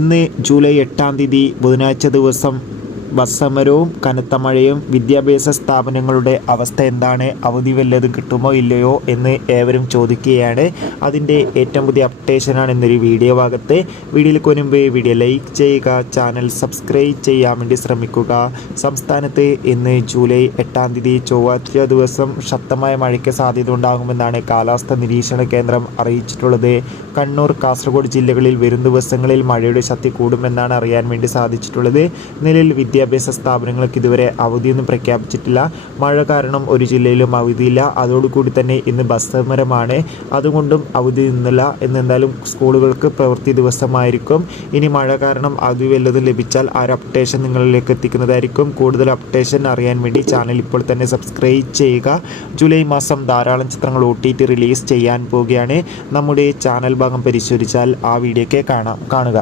ഇന്ന് ജൂലൈ 8-ാം തീയതി ബുധനാഴ്ച ദിവസം ബസ് സമരവും കനത്ത മഴയും വിദ്യാഭ്യാസ സ്ഥാപനങ്ങളുടെ അവസ്ഥ എന്താണ്, അവധി വല്ലതും കിട്ടുമോ ഇല്ലയോ എന്ന് ഏവരും ചോദിക്കുകയാണ്. അതിൻ്റെ ഏറ്റവും പുതിയ അപ്ഡേഷനാണ് ഇന്നൊരു വീഡിയോ ഭാഗത്ത്. വീഡിയോയിലേക്ക് മുൻപ് വീഡിയോ ലൈക്ക് ചെയ്യുക, ചാനൽ സബ്സ്ക്രൈബ് ചെയ്യാൻ വേണ്ടി ശ്രമിക്കുക. സംസ്ഥാനത്ത് ഇന്ന് ജൂലൈ 8-ാം തീയതി ചൊവ്വാഴ്ച ദിവസം ശക്തമായ മഴയ്ക്ക് സാധ്യത ഉണ്ടാകുമെന്നാണ് കാലാവസ്ഥാ നിരീക്ഷണ കേന്ദ്രം അറിയിച്ചിട്ടുള്ളത്. കണ്ണൂർ, കാസർഗോഡ് ജില്ലകളിൽ വരും ദിവസങ്ങളിൽ മഴയുടെ ശക്തി കൂടുമെന്നാണ് അറിയാൻ വേണ്ടി സാധിച്ചിട്ടുള്ളത്. നിലവിൽ വിദ്യാഭ്യാസ സ്ഥാപനങ്ങൾക്ക് ഇതുവരെ അവധിയൊന്നും പ്രഖ്യാപിച്ചിട്ടില്ല. മഴ കാരണം ഒരു ജില്ലയിലും അവധിയില്ല. അതോടുകൂടി തന്നെ ഇന്ന് ബസ് സമരമാണ്. അതുകൊണ്ടും അവധി നിന്നില്ല. എന്തായാലും സ്കൂളുകൾക്ക് പ്രവൃത്തി ദിവസമായിരിക്കും. ഇനി മഴ കാരണം അവധി വല്ലതും ലഭിച്ചാൽ ആ ഒരു അപ്ഡേഷൻ നിങ്ങളിലേക്ക് എത്തിക്കുന്നതായിരിക്കും. കൂടുതൽ അപ്ഡേഷൻ അറിയാൻ വേണ്ടി ചാനൽ ഇപ്പോൾ തന്നെ സബ്സ്ക്രൈബ് ചെയ്യുക. ജൂലൈ മാസം ധാരാളം ചിത്രങ്ങൾ OTT റിലീസ് ചെയ്യാൻ പോവുകയാണ്. നമ്മുടെ ചാനൽ ഭാഗം പരിശോധിച്ചാൽ ആ വീഡിയോയ്ക്ക് കാണുക.